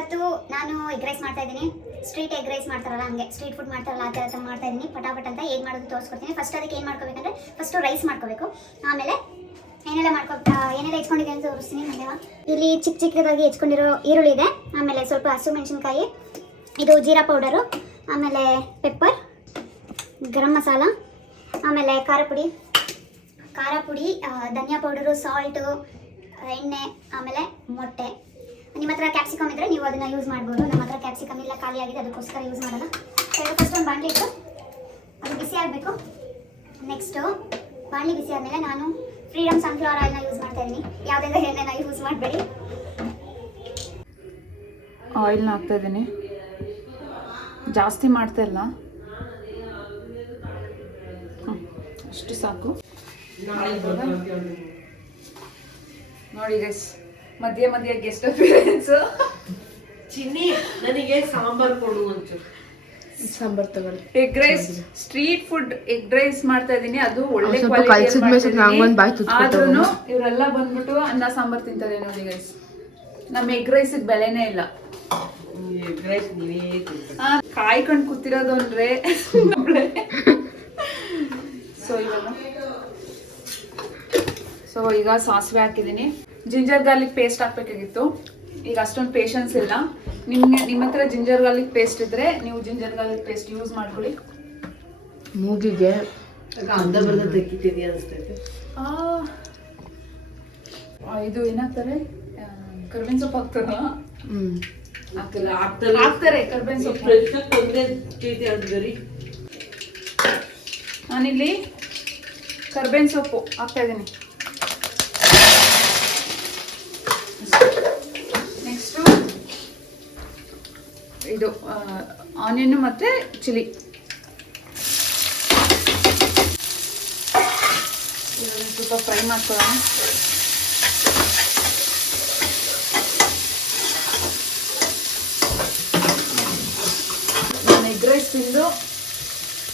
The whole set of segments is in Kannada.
ಇವತ್ತು ನಾನು ಎಗ್ ರೈಸ್ ಮಾಡ್ತಾ ಇದ್ದೀನಿ. ಸ್ಟ್ರೀಟ್ ಎಗ್ ರೈಸ್ ಮಾಡ್ತಾರಲ್ಲ ಹಂಗೆ. ಸ್ಟ್ರೀಟ್ ಫುಡ್ ಮಾಡ್ತಾರಲ್ಲ ಆ ಥರ ಮಾಡ್ತಾ ಇದ್ದೀನಿ. ಪಟಾಪಟ್ ಅಂತ ಏನು ಮಾಡೋದು ತೋರಿಸ್ಕೊಡ್ತೀನಿ. ಫಸ್ಟ್ ಅದಕ್ಕೆ ಏನು ಮಾಡ್ಕೋಬೇಕಂದ್ರೆ ಫಸ್ಟು ರೈಸ್ ಮಾಡ್ಕೋಬೇಕು. ಆಮೇಲೆ ಏನೆಲ್ಲ ಮಾಡ್ಕೊ ಏನೆಲ್ಲ ಹೆಚ್ಕೊಂಡಿದೆ ಅಂತ ತೋರಿಸ್ತೀನಿ. ಮುಂದೆ ಇಲ್ಲಿ ಚಿಕ್ಕ ಚಿಕ್ಕದಾಗಿ ಹೆಚ್ಕೊಂಡಿರೋ ಈರುಳ್ಳಿ ಇದೆ. ಆಮೇಲೆ ಸ್ವಲ್ಪ ಹಸು ಮೆಣಸಿನ್ಕಾಯಿ, ಇದು ಜೀರಾ ಪೌಡರು ಆಮೇಲೆ ಪೆಪ್ಪರ್ ಗರಂ ಮಸಾಲ, ಆಮೇಲೆ ಖಾರ ಪುಡಿ. ಖಾರ ಪುಡಿ ಧನಿಯಾ ಪೌಡರು ಸಾಲ್ಟು ಎಣ್ಣೆ, ಆಮೇಲೆ ಮೊಟ್ಟೆ. ನಿಮ್ಮ ಹತ್ರ ಕ್ಯಾಪ್ಸಿಕಮ್ ಇದ್ರೆ ನೀವು ಅದನ್ನು ಯೂಸ್ ಮಾಡ್ಬೋದು. ನಮ್ಮ ಹತ್ರ ಕ್ಯಾಪ್ಸಿಕಮ್ ಇಲ್ಲ ಖಾಲಿ ಆಗಿದೆ ಅದಕ್ಕೋಸ್ಕರ ಯೂಸ್ ಮಾಡಲ್ಲ. ಫಸ್ಟ್ ಒಂದು ಬಾಣಲಿ ಇಟ್ಟು ಅದು ಬಿಸಿ ಆಗಬೇಕು. ನೆಕ್ಸ್ಟು ಬಾಣಲಿ ಬಿಸಿ ಆದಮೇಲೆ ನಾನು ಫ್ರೀಡಮ್ ಸನ್ಫ್ಲವರ್ ಆಯಿಲ್ನ ಯೂಸ್ ಮಾಡ್ತಾ ಇದ್ದೀನಿ ಯಾವುದಾದ್ರೂ ಎಣ್ಣೆನ ಯೂಸ್ ಮಾಡಬೇಡಿ. ಆಯಿಲ್ನ ಹಾಕ್ತಾ ಇದ್ದೀನಿ ಜಾಸ್ತಿ ಮಾಡ್ತಾ ಇಲ್ಲ. ಅಷ್ಟು ಸಾಕು. ನೋಡಿ ಗೈಸ್ ಮಧ್ಯೆ ಮಧ್ಯ ಗೆಸ್ಟ್ ಅಪಿಯರೆನ್ಸ್ ಚಿನ್ನಿ ನನಗೆ ಸಾಂಬಾರ್ ಕೊಡು ಒಂಚೂರು ಸಾಂಬಾರ್ ತಗೊಳ್ಳಿ. Egg rice street food egg rice ಮಾಡ್ತಾ ಇದೀನಿ. ಅದು ಒಳ್ಳೆ ಕ್ವಾಲಿಟಿ. ಆದ್ರೂ ಇವರೆಲ್ಲ ಬಂದ್ಬಿಟ್ಟು ಅನ್ನ ಸಾಂಬಾರ್ ತಿಂತಾರೆ ನೋಡಿ ಗೈಸ್ ನಮ್ಮ ಎಗ್ ರೈಸ್ ಬೆಲೆನೇ ಇಲ್ಲ. ಕಾಯ್ಕೊಂಡ್ ಕೂತಿರೋದು ಅಂದ್ರೆ ಸೊ ಇವಾಗ ಸೊ ಈಗ ಸಾಸಿವೆ ಹಾಕಿದ್ದೀನಿ ಜಿಂಜರ್ ಗಾರ್ಲಿಕ್ ಪೇಸ್ಟ್ ಹಾಕ್ಬೇಕಾಗಿತ್ತು. ಈಗ ಅಷ್ಟೊಂದು ಪೇಷನ್ಸ್ ಇಲ್ಲ. ನಿಮ್ಗೆ ನಿಮ್ಮ ಹತ್ರ ಜಿಂಜರ್ ಗಾರ್ಲಿಕ್ ಪೇಸ್ಟ್ ಇದ್ರೆ ನೀವು ಜಿಂಜರ್ ಗಾರ್ಲಿಕ್ ಪೇಸ್ಟ್ ಯೂಸ್ ಮಾಡ್ಕೊಳ್ಳಿ. ಮೂಗಿಗೆ ಆಗ ಅರ್ಧ ಬರ್ಧ ತೆಗಿತೀನಿ ಅನ್ಸ್ತೈತೆ ಆ, ಇದು ಏನಾಗ್ತಾರೆ? ಕರ್ಬೇವಿನ ಸೊಪ್ಪು ಹಾಕ್ತಾರ ಹಾಕಲ್ಲ ಹಾಕ್ತಾರೆ ಹಾಕ್ತಾರೆ ಕರ್ಬೇವಿನ ಸೊಪ್ಪು. ಒಂದೇ ಅಡ್ಗರಿ ನಾನಿಲ್ಲಿ ಕರ್ಬೇವಿನ ಸೊಪ್ಪು ಹಾಕ್ತಾ ಇದ್ದೀನಿ ನೆಕ್ಸ್ಟು ಇದು ಆನಿಯನ್ ಮತ್ತೆ ಚಿಲ್ಲಿ. ಸ್ವಲ್ಪ ಫ್ರೈ ಮಾಡ್ಕೊಳ್ಳೋಣ. ನಾನು ರೈಸ್ ತಿಂದು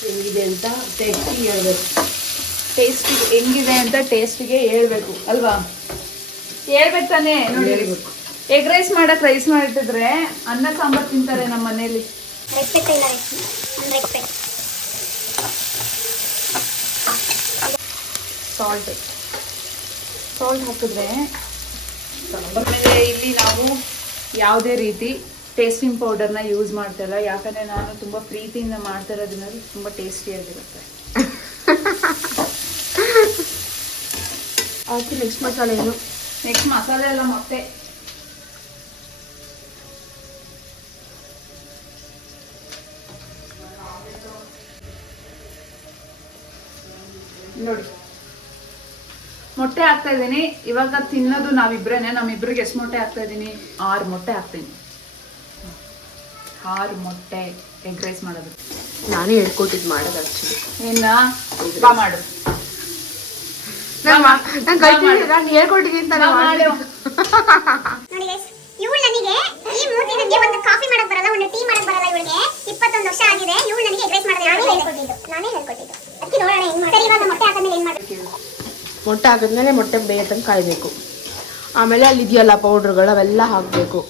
ಹೆಂಗಿದೆ ಅಂತ ಟೇಸ್ಟಿಗೆ ಹೇಳ್ಬೇಕು. ಟೇಸ್ಟಿಗೆ ಹೆಂಗಿದೆ ಅಂತ ಟೇಸ್ಟಿಗೆ ಹೇಳ್ಬೇಕು, ಅಲ್ವಾ? ಹೇಳ್ಬೇಕು ತಾನೇ, ನೋಡಿ. ಹೇಳ್ಬೇಕು. ಎಗ್ ರೈಸ್ ಮಾಡಕ್ ರೈಸ್ ಮಾಡಿಟ್ಟಿದ್ರೆ ಅನ್ನ ಸಾಂಬಾರ್ ತಿಂತಾರೆ ನಮ್ಮ ಮನೇಲಿ ಸಾಲ್ಟ್ ಸಾಲ್ಟ್ ಹಾಕಿದ್ರೆ ಆಮೇಲೆ ಇಲ್ಲಿ ನಾವು ಯಾವುದೇ ರೀತಿ ಟೇಸ್ಟಿಂಗ್ ಪೌಡರ್ನ ಯೂಸ್ ಮಾಡ್ತಾ ಇಲ್ಲ. ಯಾಕಂದ್ರೆ ನಾನು ತುಂಬ ಪ್ರೀತಿಯಿಂದ ಮಾಡ್ತಾ ಇರೋದ್ರಿಂದ ಟೇಸ್ಟಿ ಟೇಸ್ಟಿಯಾಗಿರುತ್ತೆ ಹಾಕಿ ನೆಕ್ಸ್ಟ್ ಮಸಾಲೆ ಏನು? ನೆಕ್ಸ್ಟ್ ಮಸಾಲೆ ಎಲ್ಲ ಮತ್ತೆ ನೋಡಿ. ಮೊಟ್ಟೆ ಹಾಕ್ತಾ ಇದ್ದೀನಿ. ಇವಾಗ ತಿನ್ನೋದು ನಾವಿಬ್ರೇನೆ. ನಮ್ಮಿಬ್ರಿಗೆ ಎಷ್ಟು ಮೊಟ್ಟೆ ಹಾಕ್ತಾ ಇದ್ದೀನಿ? ಆರು ಮೊಟ್ಟೆ ಹಾಕ್ತೀನಿ. ಆರು ಮೊಟ್ಟೆ ಎಗ್ ರೈಸ್ ಮಾಡೋದು. ನಾನೇ ಹೇಳ್ಕೊಟ್ಟಿದ್ದು ಮಾಡೋದು ಆಕ್ಚುಲಿ ಇನ್ನ ಬಾ ಮಾಡು. ನಾನು ಹೇಳ್ಕೊಟ್ಟಿದ್ದೀನಿ ಮಾಡು. ಗೈಸ್ ಇವಳು ನನಗೆ ಈ ಮೂತಿ ನನಗೆ ಒಂದು ಕಾಫಿ ಮಾಡಕ್ ಬರಲ್ಲ ಒಂದು ಟೀ ಮಾಡಕ್ ಬರಲ್ಲ ಇವಳಿಗೆ. ಇಪ್ಪತ್ತೊಂದು ವರ್ಷ ಆಗಿದೆ. ಇವಳು ನನಗೆ ಎಗ್ ರೈಸ್ ಮಾಡೋದು ನಾನೇ ಹೇಳ್ಕೊಟ್ಟಿದ್ದು. ನಾನೇ ಹೇಳ್ಕೊಟ್ಟಿದ್ದು. ಮೊಟ್ಟೆ ಹಾಕಿದ್ಮೇಲೆ ಮೊಟ್ಟೆ ಮೊಟ್ಟೆ ಬೇಯತ್ತಂಗೆ ಕಾಯಬೇಕು. ಆಮೇಲೆ ಅಲ್ಲಿ ಇದೆಯಲ್ಲ ಪೌಡ್ರ್ಗಳು ಅವೆಲ್ಲ ಹಾಕಬೇಕು.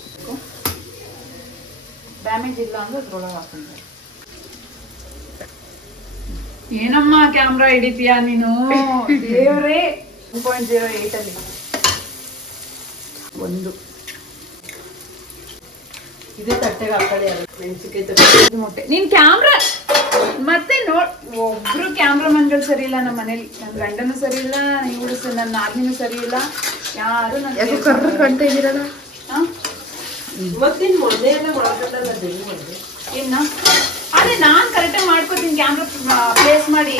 ಡ್ಯಾಮೇಜ್ ಇಲ್ಲ ಅಂದ್ರೆ ಅದ್ರೊಳಗೆ ಹಾಕೊಂಡೆ ಏನಮ್ಮ ಕ್ಯಾಮ್ರಾ ಹಿಡಿತೀಯ ನೀನು? ದೇವ್ರೇ ಪಾಯಿಂಟ್ ಜೀರೋ ಏಟ್ ಅಲ್ಲಿ. ಒಂದು. ಇದೇ ತಟ್ಟೆಗೆ ಹಾಕೊಳ್ಳಿ ಮೆಣಸಿನ್ಕಾಯಿ ಮೊಟ್ಟೆ. ನೀನ್ ಕ್ಯಾಮ್ರಾ ಮತ್ತೆ ನೋಡ್ ಒಬ್ರು ಕ್ಯಾಮ್ರಾಮನ್ಗಳು ಸರಿ ಇಲ್ಲ ನಮ್ಮ ಮನೇಲಿ. ನನ್ನ ಗಂಡನು ಸರಿ ಇಲ್ಲ ಇವರು ನನ್ನ ನಾದಿನೂ ಸರಿ ಇಲ್ಲ. ಯಾರು ಯಾಕೋ ಕರ್ರ ಕಾಣ್ತಾ ಇದ್ದೀರಲ್ಲ? ಇವತ್ತಿನ ಮೊನ್ನೆ ಎಲ್ಲ ಮಾಡ್ಕೊಂಡಲ್ಲ ಇನ್ನ? ಅದೇ ನಾನ್ ಕರೆಕ್ಟಾಗಿ ಮಾಡ್ಕೋತೀನಿ ಕ್ಯಾಮ್ರಾ ಪ್ಲೇಸ್ ಮಾಡಿ.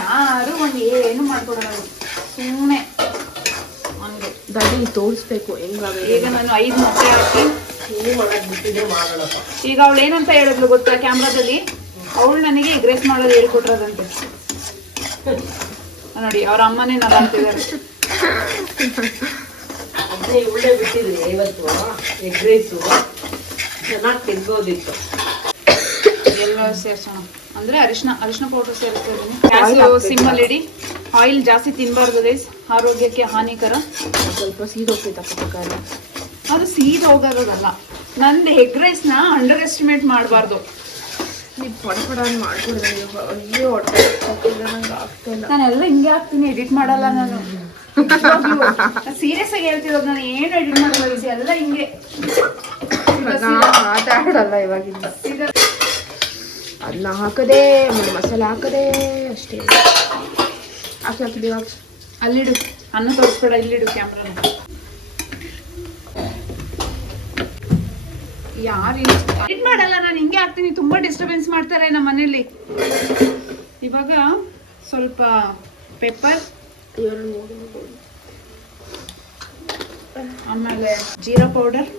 ಯಾರು ಒಂದ್ ಏನು ಮಾಡ್ಕೊಡೋಣ ಸುಮ್ಮನೆ ಹಂಗೆ. ದಾಡಿ ತೋರಿಸ್ಬೇಕು ಹೆಂಗ ಈಗ ನಾನು ಐದು ಮೊಟ್ಟೆ ಹಾಕಿ ಈಗ ಅವಳು ಏನಂತ ಹೇಳಿದ್ಲು ಗೊತ್ತಾ ಕ್ಯಾಮ್ರಾದಲ್ಲಿ? ಅವಳು ನನಗೆ ಎಗ್ ರೈಸ್ ಮಾಡೋದು ಹೇಳ್ಕೊಟ್ರದಂತೆ. ನೋಡಿ ಅವ್ರ ಅಮ್ಮನೇ ನಾನು ಅಂತಿದ್ದಾರೆ. ಅದೇ ಇವಳೇ ಬಿಟ್ಟಿದ್ರಿ ಇವತ್ತು ಎಗ್ ರೈಸು ಚೆನ್ನಾಗಿ ತಿನ್ಬೋದಿತ್ತು. ಎಲ್ಲ ಸೇರ್ಸೋಣ. ಅಂದ್ರೆ ಅರಿಶಿನ ಅರಿಶಿನ ಪೌಡರ್ ಸೇರಿಸ್ತಾ ಇದ್ದೀನಿ. ಗ್ಯಾಸ್ ಸಿಮ್ಮಲ್ಲಿ ಇಡಿ. ಆಯಿಲ್ ಜಾಸ್ತಿ ತಿನ್ನಬಾರ್ದು ಗೈಸ್ ಆರೋಗ್ಯಕ್ಕೆ ಹಾನಿಕರ. ಸ್ವಲ್ಪ ಸೀದೋಗ್ತೈತೆ ಅಕ್ಕ ಅದು ಸೀದ ಹೋಗೋದಲ್ಲ. ನಂದು ಎಗ್ ರೈಸ್ನ ಅಂಡರ್ ಎಸ್ಟಿಮೇಟ್ ಮಾಡಬಾರ್ದು. ಪಡ ಪಡ ಮಾಡ್ಕೊಡ್ದೆ ಇಲ್ಲ. ನಾನೆಲ್ಲ ಹಿಂಗೆ ಹಾಕ್ತೀನಿ ಎಡಿಟ್ ಮಾಡಲ್ಲ ನಾನು. ಸೀರಿಯಸ್ ಆಗಿ ಹೇಳ್ತಿರೋದು ನಾನು ಏನು ಎಡಿಟ್ ಮಾಡಲ್ಲ ಎಲ್ಲ ಹಿಂಗೆ. ಮಾತಾಡಲ್ಲ ಇವಾಗಿಂದ ಅದನ್ನ ಹಾಕದೆ ಆಮೇಲೆ ಮಸಾಲೆ ಹಾಕದೆ ಅಷ್ಟೇ. ಹಾಕಿ ಹಾಕಿದ್ದೀವಿ ಇವಾಗ ಅಲ್ಲಿಡು. ಅನ್ನ ತೋರಿಸ್ಬೇಡ ಇಲ್ಲಿಡು ಕ್ಯಾಮ್ರಾನ. ಯಾರು ಎಡಿಟ್ ಮಾಡಲ್ಲ ನಾನು ಹಿಂಗೆ ಹಾಕ್ತೀನಿ. ತುಂಬಾ ಡಿಸ್ಟರ್ಬೆನ್ಸ್ ಮಾಡ್ತಾರೆ ನಮ್ಮ ಮನೇಲಿ. ಇವಾಗ ಸ್ವಲ್ಪ ಪೆಪ್ಪರ್ ಆಮೇಲೆ ಜೀರಾ ಪೌಡರ್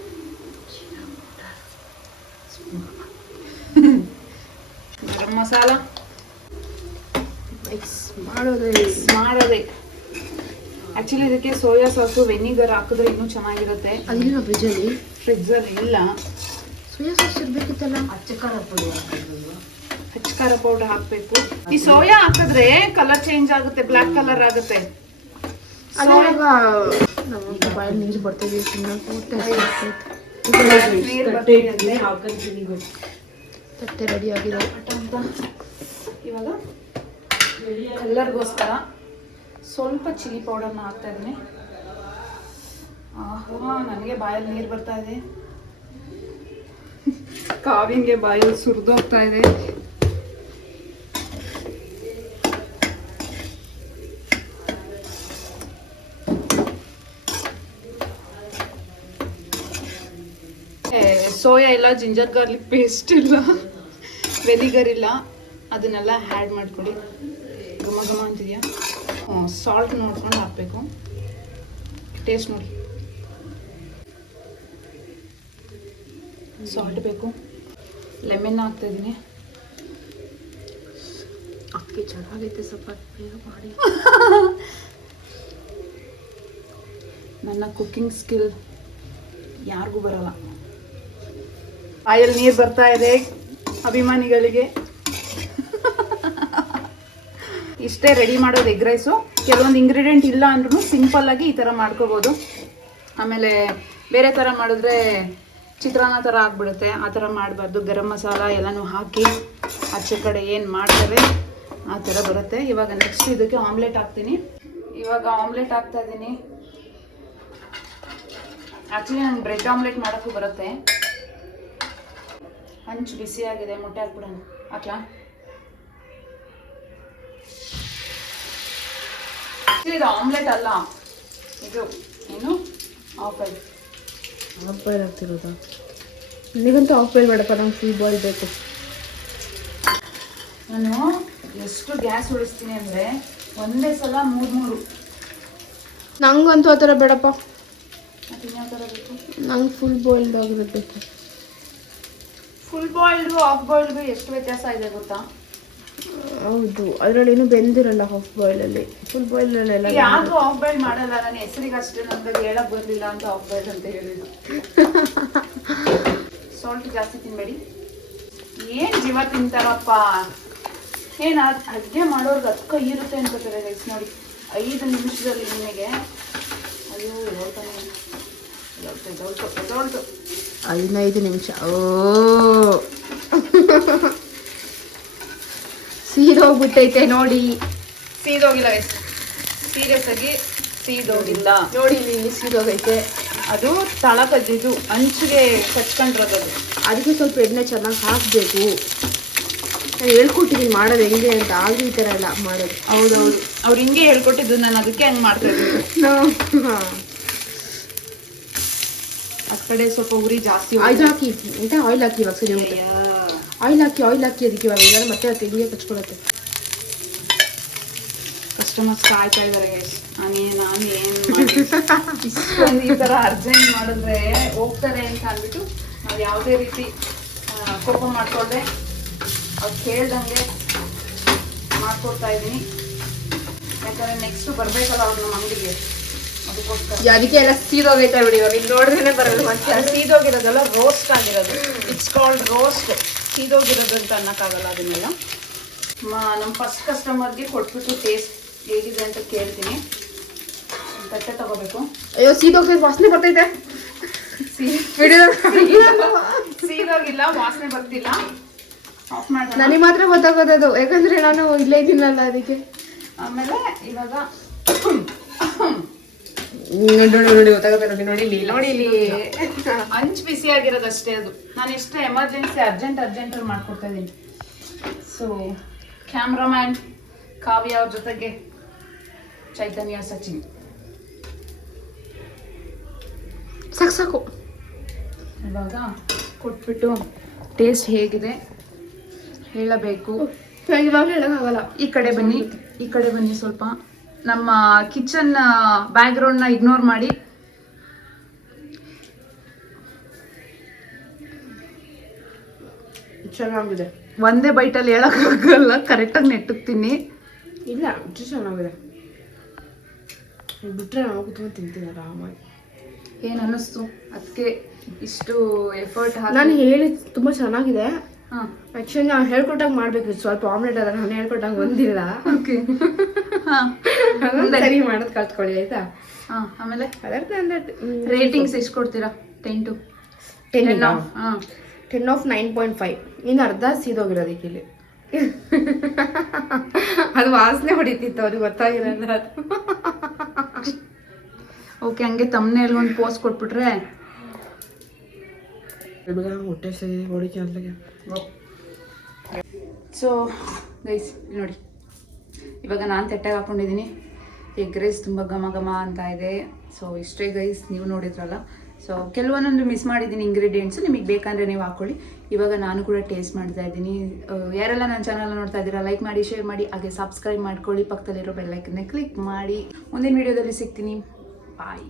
ಗರಂ ಮಸಾಲ. ಮಾಡೋದೇ ಮಾಡೋದೆ. ಆಕ್ಚುಲಿ ಇದಕ್ಕೆ ಸೋಯಾ ಸಾಸು ವೆನಿಗರ್ ಹಾಕಿದ್ರೆ ಇನ್ನೂ ಚೆನ್ನಾಗಿರುತ್ತೆ. ಅಲ್ಲಿನ ಫ್ರಿಜ್ಜಲ್ಲಿ ಫ್ರಿಜ್ಜಲ್ಲಿ ಇಲ್ಲ. Soya sauce ಇರ್ಬೇಕಿತ್ತಲ್ಲ? ಅಚ್ಚಕಾರ ಪುಡಿ ಹಚ್ಕಾರ ಪೌಡರ್ ಹಾಕ್ಬೇಕು. ಈ ಸೋಯಾ ಹಾಕಿದ್ರೆ ಕಲರ್ ಚೇಂಜ್ ಆಗುತ್ತೆ ಬ್ಲ್ಯಾಕ್ ಕಲರ್ ಆಗುತ್ತೆ. ಇವಾಗ ಬಾಯಲ್ಲಿ ನೀರು ಬರ್ತಿದೆ ತಟ್ಟೆ ರೆಡಿ ಆಗಿದೆ. ಅಂತ ಇವಾಗ ಕಲ್ಲರ್ಗೋಸ್ಕರ ಸ್ವಲ್ಪ ಚಿಲ್ಲಿ ಪೌಡರ್ನ ಹಾಕ್ತಾ ಇದ್ದೀನಿ. ಆಹಾ ನನಗೆ ಬಾಯಲ್ಲಿ ನೀರು ಬರ್ತಾ ಇದೆ. ಕಾವಿಂಗೆ ಬಾಯಲ್ಲಿ ಸುರಿದೋಗ್ತಾ ಇದೆ ಸೋಯಾ ಇಲ್ಲ ಜಿಂಜರ್ ಗಾರ್ಲಿಕ್ ಪೇಸ್ಟ್ ಇಲ್ಲ ವೆನಿಗರ್ ಇಲ್ಲ ಅದನ್ನೆಲ್ಲ ಆ್ಯಡ್ ಮಾಡ್ಕೊಳ್ಳಿ ಘಮ ಘಮ ಅಂತಿದೆಯಾ? ಹ್ಞೂ ಸಾಲ್ಟ್ ನೋಡ್ಕೊಂಡು ಹಾಕಬೇಕು. ಟೇಸ್ಟ್ ನೋಡಿ. ಸಾಲ್ಟ್ ಬೇಕು. ಲೆಮನ್ ಹಾಕ್ತಾ ಇದ್ದೀನಿ ಅಕ್ಕಿ ಚೆನ್ನಾಗೈತೆ ಸ್ವಲ್ಪ. ಮಾಡಿ. ನನ್ನ ಕುಕ್ಕಿಂಗ್ ಸ್ಕಿಲ್ ಯಾರಿಗೂ ಬರಲ್ಲ. ಬಾಯಲ್ಲಿ ನೀರು ಬರ್ತಾ ಇದೆ ಅಭಿಮಾನಿಗಳಿಗೆ. ಇಷ್ಟೇ ರೆಡಿ ಮಾಡೋದು ಎಗ್ ರೈಸು ಕೆಲವೊಂದು ಇಂಗ್ರೀಡಿಯೆಂಟ್ ಇಲ್ಲ ಅಂದ್ರೂ ಸಿಂಪಲ್ ಆಗಿ ಈ ಥರ ಮಾಡ್ಕೋಬೋದು. ಆಮೇಲೆ ಬೇರೆ ಥರ ಮಾಡಿದ್ರೆ ಚಿತ್ರಾನ್ನ ಥರ ಆಗಿಬಿಡುತ್ತೆ. ಆ ಥರ ಮಾಡಬಾರ್ದು. ಗರಂ ಮಸಾಲ ಎಲ್ಲನೂ ಹಾಕಿ ಆಚೆ ಕಡೆ ಏನು ಮಾಡ್ತಾರೆ ಆ ಥರ ಬರುತ್ತೆ. ಇವಾಗ ನೆಕ್ಸ್ಟ್ ಇದಕ್ಕೆ ಆಮ್ಲೆಟ್ ಹಾಕ್ತೀನಿ. ಇವಾಗ ಆಮ್ಲೆಟ್ ಹಾಕ್ತಾ ಇದ್ದೀನಿ. ಆ್ಯಕ್ಚುಲಿ ನಂಗೆ ಬ್ರೆಡ್ ಆಮ್ಲೆಟ್ ಮಾಡೋಕ್ಕೂ ಬರುತ್ತೆ. ಹಂಚು ಬಿಸಿಯಾಗಿದೆ ಮೊಟ್ಟೆ ಹಾಕ್ಬಿಡೋಣ. ಹಾಕ್ಲಾ? ಇದು ಆಮ್ಲೆಟ್ ಅಲ್ಲ. ಇದು ಏನು? ಆಫಲ್ ಹಾಫ್ ಬಾಯ್ಲ್ ಆಗ್ತಿರೋದಾ? ನನಗಂತೂ ಆಫ್ ಬಾಯ್ಲ್ ಬೇಡಪ್ಪ ನಂಗೆ ಫುಲ್ ಬಾಯ್ ಬೇಕು. ನಾನು ಎಷ್ಟು ಗ್ಯಾಸ್ ಉಳಿಸ್ತೀನಿ ಅಂದರೆ ಒಂದೇ ಸಲ ಮೂರು ಮೂರು. ನಂಗಂತೂ ಆ ಥರ ಬೇಡಪ್ಪ. ನಂಗೆ ಫುಲ್ ಬಾಯ್ಲ್ಡ್ ಆಗಿರೋದು ಬೇಕು. ಫುಲ್ ಬಾಯ್ಲ್ಡು ಆಫ್ ಬಾಯ್ಲ್ಡು ಎಷ್ಟು ವ್ಯತ್ಯಾಸ ಇದೆ ಗೊತ್ತಾ? ಹೌದು. ಅದರಲ್ಲಿ ಏನು ಬೆಂದಿರಲ್ಲ ಹಾಫ್ ಬಾಯ್ಲಲ್ಲಿ ಫುಲ್ ಬಾಯ್ಲಲ್ಲೆಲ್ಲ ಯಾರು ಹಾಫ್ ಬಾಯ್ಲ್ ಮಾಡಲ್ಲ. ನನ್ನ ಹೆಸರಿಗೆ ಅಷ್ಟೇ ನನಗೆ ಹೇಳಕ್ ಬರಲಿಲ್ಲ ಅಂತ ಆಫ್ ಬಾಯ್ಲ್ ಅಂತ ಹೇಳಿದ್ರು. ಸಾಲ್ಟ್ ಜಾಸ್ತಿ ತಿನ್ಬೇಡಿ. ಏನ್ ಜೀವ ತಿಂತಾರಪ್ಪ? ಏನ್ ಅಡುಗೆ ಮಾಡೋರ್ಗೆ ಅದ್ಕ ಇರುತ್ತೆ ಅನ್ಕೋತಾರೆ ಗೈಸ್ ನೋಡಿ. ಐದು ನಿಮಿಷದಲ್ಲಿ ನಿಮಗೆ. ಅಯ್ಯೋ ಹೇಳ್ತಾನೆ. ಹದಿನೈದು ನಿಮಿಷ. ಓ. ಸೀದೋಗ್ಬಿಟ್ಟೈತೆ ನೋಡಿ. ಸೀದೋಗಿಲ್ಲ ಸೀರಿಯಸ್ ಆಗಿ ಸೀದೋಗಿಲ್ಲ. ನೋಡಿ ಇಲ್ಲಿ ಸೀದೋಗೈತೆ. ಅದು ತಳ ಕದ್ದಿದ್ದು ಅಂಚಿಗೆ ಕಚ್ಕೊಂಡಿರೋದು ಅದು. ಅದಕ್ಕೆ ಸ್ವಲ್ಪ ಎಣ್ಣೆ ಚೆನ್ನಾಗಿ ಹಾಕಬೇಕು. ನಾನು ಹೇಳ್ಕೊಟ್ಟಿದ್ದೀನಿ ಮಾಡೋದು ಹೆಂಗೆ ಅಂತ. ಆಗಲಿ ಈ ಥರ ಎಲ್ಲ ಮಾಡೋದು. ಹೌದೌದು. ಅವ್ರು ಹಿಂಗೆ ಹೇಳ್ಕೊಟ್ಟಿದ್ದು ನಾನು ಅದಕ್ಕೆ ಹಂಗೆ ಮಾಡ್ತಾ ಇದ್ದೀನಿ. ಆ ಕಡೆ ಸ್ವಲ್ಪ ಉರಿ ಜಾಸ್ತಿ ಆಯ್ತು ಹಾಕಿ. ಎಂತ? ಆಯಿಲ್ ಹಾಕಿ ಇವಾಗ ಸರಿ ಆಯಿಲ್ ಹಾಕಿ ಆಯಿಲ್ ಹಾಕಿ ಅದಕ್ಕೆ ಇವಾಗ ಇಲ್ಲಾಂದ್ರೆ ಮತ್ತೆ ಅದು ಹಿಂಗೆ ಕಚ್ಕೊಳತ್ತೆ. ಕಸ್ಟಮರ್ಸ್ ಕಾಯ್ತಾ ಇದಾರೆ ಗೈಸ್ ನಾನು ನಾನು ಏನು ಇಷ್ಟೊಂದು ಈ ತರ ಅರ್ಜೆಂಟ್ ಮಾಡಿದ್ರೆ ಹೋಗ್ತಾರೆ ಅಂತ ಅಂದ್ಬಿಟ್ಟು ನಾವು ಯಾವುದೇ ರೀತಿ ಕೋಪ ಮಾಡ್ಕೊಳ್ದೆ ಅವ್ರು ಕೇಳ್ದಂಗೆ ಮಾಡ್ಕೊಡ್ತಾ ಇದ್ದೀನಿ. ಯಾಕಂದ್ರೆ ನೆಕ್ಸ್ಟ್ ಬರ್ಬೇಕಲ್ಲ ಅವ್ರು ನಮ್ಮ ಅಂಗಡಿಗೆ ಅದಕ್ಕೆ ಎಲ್ಲ ಸೀದೋಗೈತೆ ಬಿಡಿ ಇವಾಗ. ಇಲ್ಲಿ ನೋಡಿದ್ರೆ ಬರಲ್ಲ ಮತ್ತೆ ಸೀದೋಗಿರೋದಲ್ಲ ರೋಸ್ಟ್ ಆಗಿರೋದು. ಇಟ್ಸ್ ಕಾಲ್ಡ್ ರೋಸ್ಟ್ ಸೀದೋಗಿರೋದು ಅಂತ ಅನ್ನೋಕ್ಕಾಗಲ್ಲ ಅದನ್ನೆಲ್ಲ ನಮ್ಮ ಫಸ್ಟ್ ಕಸ್ಟಮರ್ಗೆ ಕೊಟ್ಬಿಟ್ಟು ಟೇಸ್ಟ್ ಹೇಗಿದೆ ಅಂತ ಕೇಳ್ತೀನಿ. ಬಟ್ಟೆ ತಗೋಬೇಕು. ಅಯ್ಯೋ ಸೀದೋಗ್ತೈತೆ ವಾಸನೆ ಬರ್ತೈತೆ ಸೀದೋಗಿಲ್ಲ. ವಾಸನೆ ಬರ್ತಿಲ್ಲ. ಆಫ್ ನನಗೆ ಮಾತ್ರ ಗೊತ್ತಾಗೋದದು ಯಾಕಂದ್ರೆ ನಾನು ಇಲ್ಲೇ ಇದ್ದೀನಲ್ಲ ಅದಕ್ಕೆ. ಆಮೇಲೆ ಇವಾಗ ನೋಡಿ ನೋಡಿ ಗೊತ್ತಾಗುತ್ತೆ ನೋಡಿ ನೋಡಿ ಇಲ್ಲಿ ನೋಡಿ ಇಲ್ಲಿ. ಅಂಚ್ ಬಿಸಿ ಆಗಿರೋದಷ್ಟೇ ಅದು. ನಾನು ಎಷ್ಟು ಎಮರ್ಜೆನ್ಸಿ ಅರ್ಜೆಂಟ್ ಅರ್ಜೆಂಟ್ ಅಲ್ಲಿ ಮಾಡ್ಕೊಡ್ತಾ ಇದ್ದೀನಿ ಸೊ ಕ್ಯಾಮ್ರಾಮ್ಯಾನ್ ಕಾವ್ಯ ಅವ್ರ ಜೊತೆಗೆ ಚೈತನ್ಯ ಸಚಿನ್. ಸಾಕು ಸಾಕು. ಇವಾಗ ಕೊಟ್ಬಿಟ್ಟು ಟೇಸ್ಟ್ ಹೇಗಿದೆ? ಹೇಳಬೇಕು. ಇವಾಗ ಇವಾಗಲೂ ಹೇಳೋಕ್ಕಾಗಲ್ಲ. ಈ ಕಡೆ ಬನ್ನಿ ಈ ಕಡೆ ಬನ್ನಿ ಸ್ವಲ್ಪ. ನಮ್ಮ ಕಿಚನ್ ಬ್ಯಾಕ್ಗ್ರೌಂಡ್ನ ಇಗ್ನೋರ್ ಮಾಡಿ. ಚೆನ್ನಾಗಿದೆ. ಒಂದೇ ಬೈಟಲ್ಲಿ ಹೇಳೋಕ್ಕಾಗಲ್ಲ ಕರೆಕ್ಟಾಗಿ ನೆಟ್ಟುತ್ತೀನಿ ಇಲ್ಲ ಅಷ್ಟು ಚೆನ್ನಾಗಿದೆ. ಬಿಟ್ರೆ ನಾವು ಕುತ್ಕೊಂಡು ತಿಂತೀನಿ ಆರಾಮಾಗಿ. ಏನು ಅನ್ನಿಸ್ತು ಅದಕ್ಕೆ ಇಷ್ಟು ಎಫರ್ಟ್ ನಾನು ಹೇಳಿ ತುಂಬ ಚೆನ್ನಾಗಿದೆ. ಆ್ಯಕ್ಚುಲಿ ನಾವು ಹೇಳ್ಕೊಟ್ಟಾಗ ಮಾಡಬೇಕು. ಸ್ವಲ್ಪ ಆಮ್ಲೆಟ್ ಅದ ನಾನು ಹೇಳ್ಕೊಟ್ಟಾಗ ಒಂದಿಲ್ಲ. ಓಕೆ ಸರಿ ಮಾಡೋದು ಕಲ್ತ್ಕೊಳ್ಳಿ ಆಯ್ತಾ? ಹಾಂ ಆಮೇಲೆ? ಅದಕ್ಕೆ ರೇಟಿಂಗ್ಸ್ ಎಷ್ಟು ಕೊಡ್ತೀರಾ? ಟೆನ್ ಟು ಟೆನ್ ಹಾಂ. Ten of nine point five ಇನ್ನು ಅರ್ಧ ಸೀದೋಗಿರೋದಕ್ಕೆ ಇಲ್ಲಿ. ಅದು ವಾಸನೆ ಹೊಡಿತಿತ್ತು ಅವ್ರಿಗೆ ಗೊತ್ತಾಗಿರಲ್ಲ ಅದು. ಓಕೆ ಹಂಗೆ ತಮ್ಮನೇಲಿ ಒಂದು ಪೋಸ್ಟ್ ಕೊಟ್ಬಿಟ್ರೆ ಹೊಟ್ಟೆ ಸರಿ ಹೊಡಿಕೆ ಸೊ ಗೈಸ್ ನೋಡಿ. ಇವಾಗ ನಾನು ತೆಟ್ಟಾಗಿ ಹಾಕೊಂಡಿದ್ದೀನಿ ಎಗ್ ರೈಸ್ ತುಂಬ ಘಮ ಘಮ ಅಂತ ಇದೆ. ಸೊ ಇಷ್ಟೇ ಗೈಸ್ ನೀವು ನೋಡಿದ್ರಲ್ಲ. ಸೊ ಕೆಲವೊಂದೊಂದು ಮಿಸ್ ಮಾಡಿದ್ದೀನಿ ಇಂಗ್ರೀಡಿಯೆಂಟ್ಸು ನಿಮಗೆ ಬೇಕಂದರೆ ನೀವು ಹಾಕೊಳ್ಳಿ. ಇವಾಗ ನಾನು ಕೂಡ ಟೇಸ್ಟ್ ಮಾಡ್ತಾ ಇದ್ದೀನಿ. ಆ, ಯಾರೆಲ್ಲ ನನ್ನ ಚಾನಲ್ ನೋಡ್ತಾ ಇದ್ದೀರಾ ಲೈಕ್ ಮಾಡಿ ಶೇರ್ ಮಾಡಿ ಹಾಗೆ ಸಬ್ಸ್ಕ್ರೈಬ್ ಮಾಡ್ಕೊಳ್ಳಿ. ಪಕ್ಕದಲ್ಲಿರೋ ಬೆಲ್ಲೈಕನ್ನೇ ಕ್ಲಿಕ್ ಮಾಡಿ. ಮುಂದಿನ ವೀಡಿಯೋದಲ್ಲಿ ಸಿಗ್ತೀನಿ. ಬಾಯ್